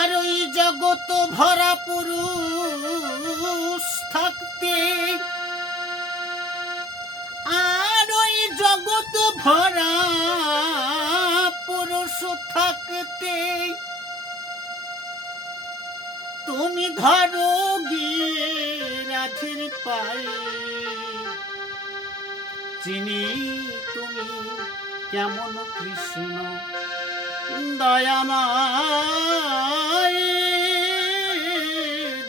আর ওই জগৎ ভরা পুরুষ থাকতে, আর ওই জগৎ ভরা পুরুষ থাকতে তুমি ধরো গিয়ে রাধির পায়ে, চিনি তুমি কেমন কৃষ্ণ দয়াময়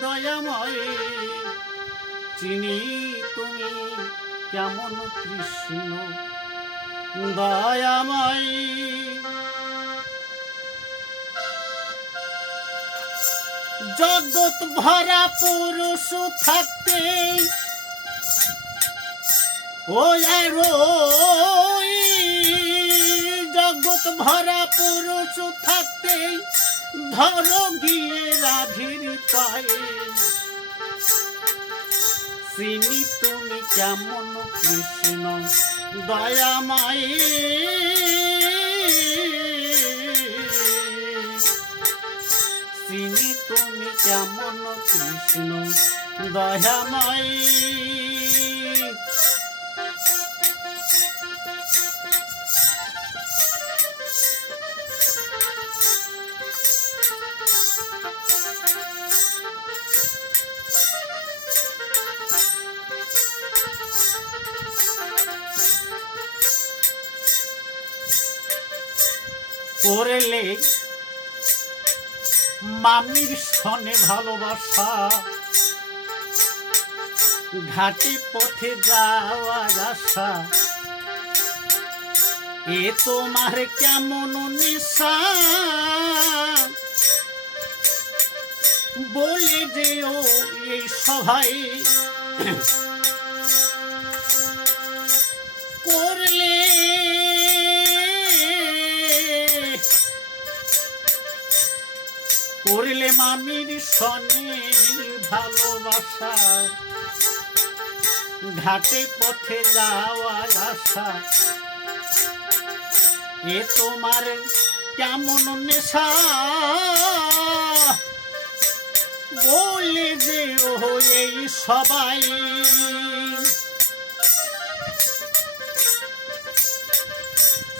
দয়াময়, চিনি তুমি কেমন কৃষ্ণ দয়াময়। জগৎ ভরা পুরুষ থাকতে ও জগৎ ভরা পুরুষ থাকতে ধরো গিয়ে রাধির পায়ে, চিনি তুমি কেমন কৃষ্ণ দয়াময়, চিনি তুমি কেমন কৃষ্ণ দয়াময়। করলে মামির সনে ভালোবাসা, ঘাটে পথে যাওয়ার আশা, এ তোমার কেমন নেশা, বলে যেও এই সভায়, করলে করলে মামির সনে ভালোবাসা, ঘাটে পথে যাওয়ার আশা, এ তোমার কেমন নেশা, বলে যে ও এই সবাই,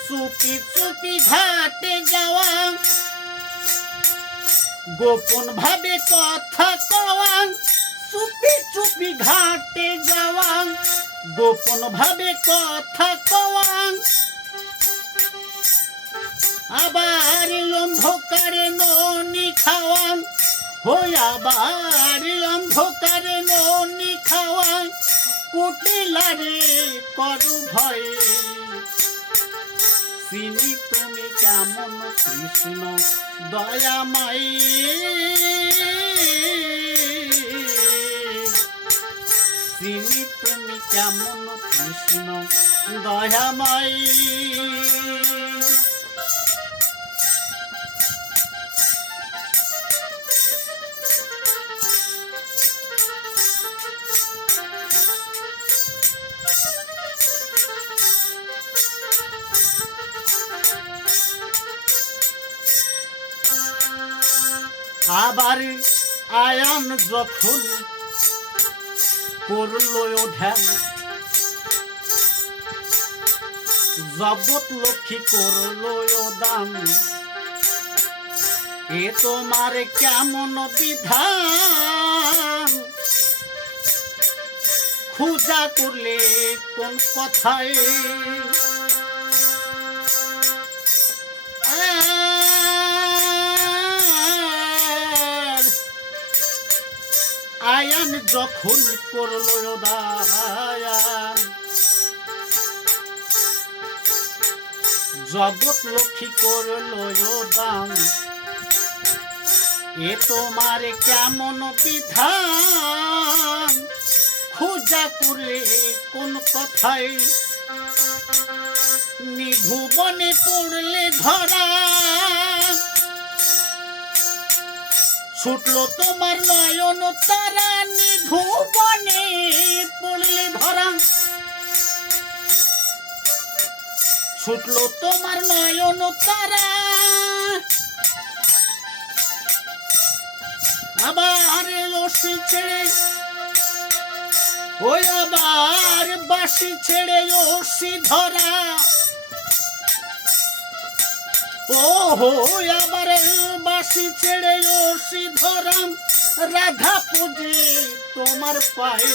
চুপি চুপি ঘাটে যাওয়া, গোপন ভাবে কথা কওয়া, চুপি চুপি ঘাটে যাওয়া, গোপন ভাবে কথা কওয়া, আবার অন্ধকারে ননি খাওয়া, হই আবার অন্ধকারে ননি খাওয়া, কুটিলারে করু ভয়ে, চিনি তুমি কেমন কৃষ্ণ দয়াময়, চিনি তুমি কেমন কৃষ্ণ দয়াময়। আবার আয়ান যখন করলো ধ্যান, জগৎ লক্ষ্মী করলো দান, এ তোমার কেমন বিধান, খুঁজা করলে কোন কথায়, আয়ান যখন করলো দায়ান, জগৎ লক্ষ্মী করলো দান, এ তোমার কেমন বিধান, খুঁজা করলে কোন কথায়, নিভুবনে পড়লে ধরা, ছুটলো তোমার নয়ন তারা, নিভুবনে পড়লে ধরা, ছুটলো তোমার নয়ন তারা, আবার রশি ছেড়ে ওই আবার বাঁশি ছেড়ে রশি ধরা ও হো আবার বাঁশি ছেড়ে রশি ধরা রাধা পূজে তোমার পায়ে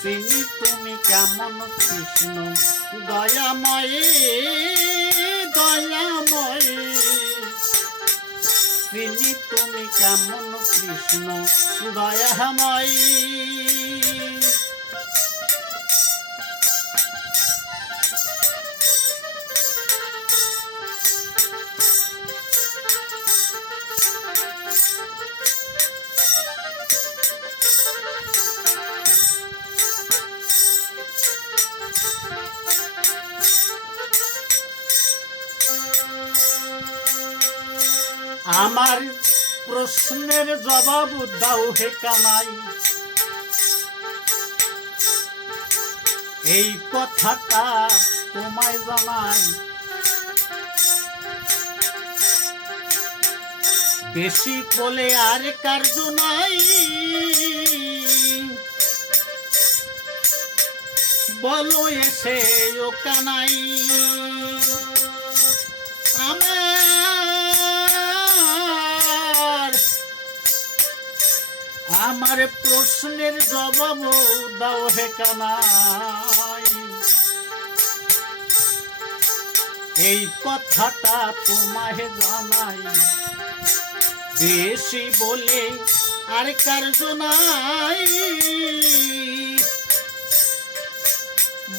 চিনি তুমি কেমন কৃষ্ণ দয়াময় দয়াময় চিনি তুমি কেমন কৃষ্ণ দয়াময় আমার প্রশ্নের জবাব দাও হে কানাই এই কথাটা তোমায় জানাই বেশি বলে আর কার্য নাই বলো এসে ও কানাই আমার প্রশ্নের জবাব দাও হে কানাই এই কথাটা তোমায় জানাই বেশি বলে আর কার্য নাই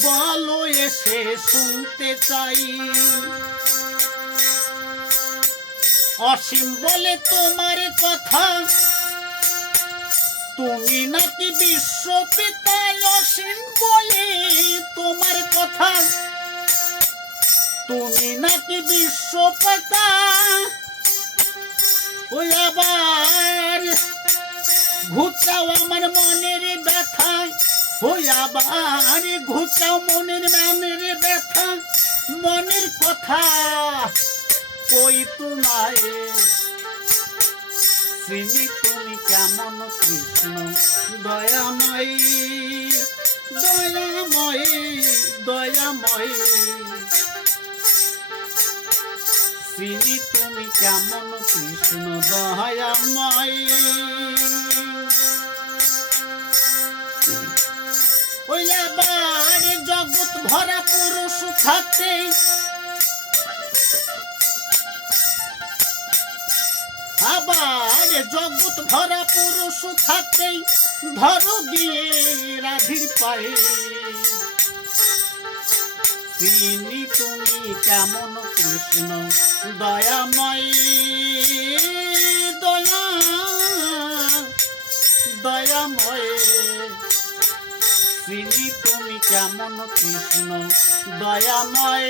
বলো এসে শুনতে চাই অসীম বলে তোমার কথা তুমি নাকি বিশ্বপিতা অসীম বলে তোমার কথা তুমি নাকি বিশ্বপিতা ওই আবার ঘুচাও আমার মনের ব্যথা ওই আবার ঘুচাও মনের ব্যথা মনের কথা কই তোমায় চিনি তুমি কেমন কৃষ্ণ দয়াময় দয়াময় দয়াময় চিনি তুমি কেমন কৃষ্ণ দয়াময় ওই আবার জগৎ ভরা পুরুষ থাকতে আবার জগৎ ভরা পুরুষ থাকতে ধরো দিয়ে রাধির পায়ে চিনি তুমি কেমন কৃষ্ণ দয়াময় দয়া দয়াময় চিনি তুমি কেমন কৃষ্ণ দয়াময়।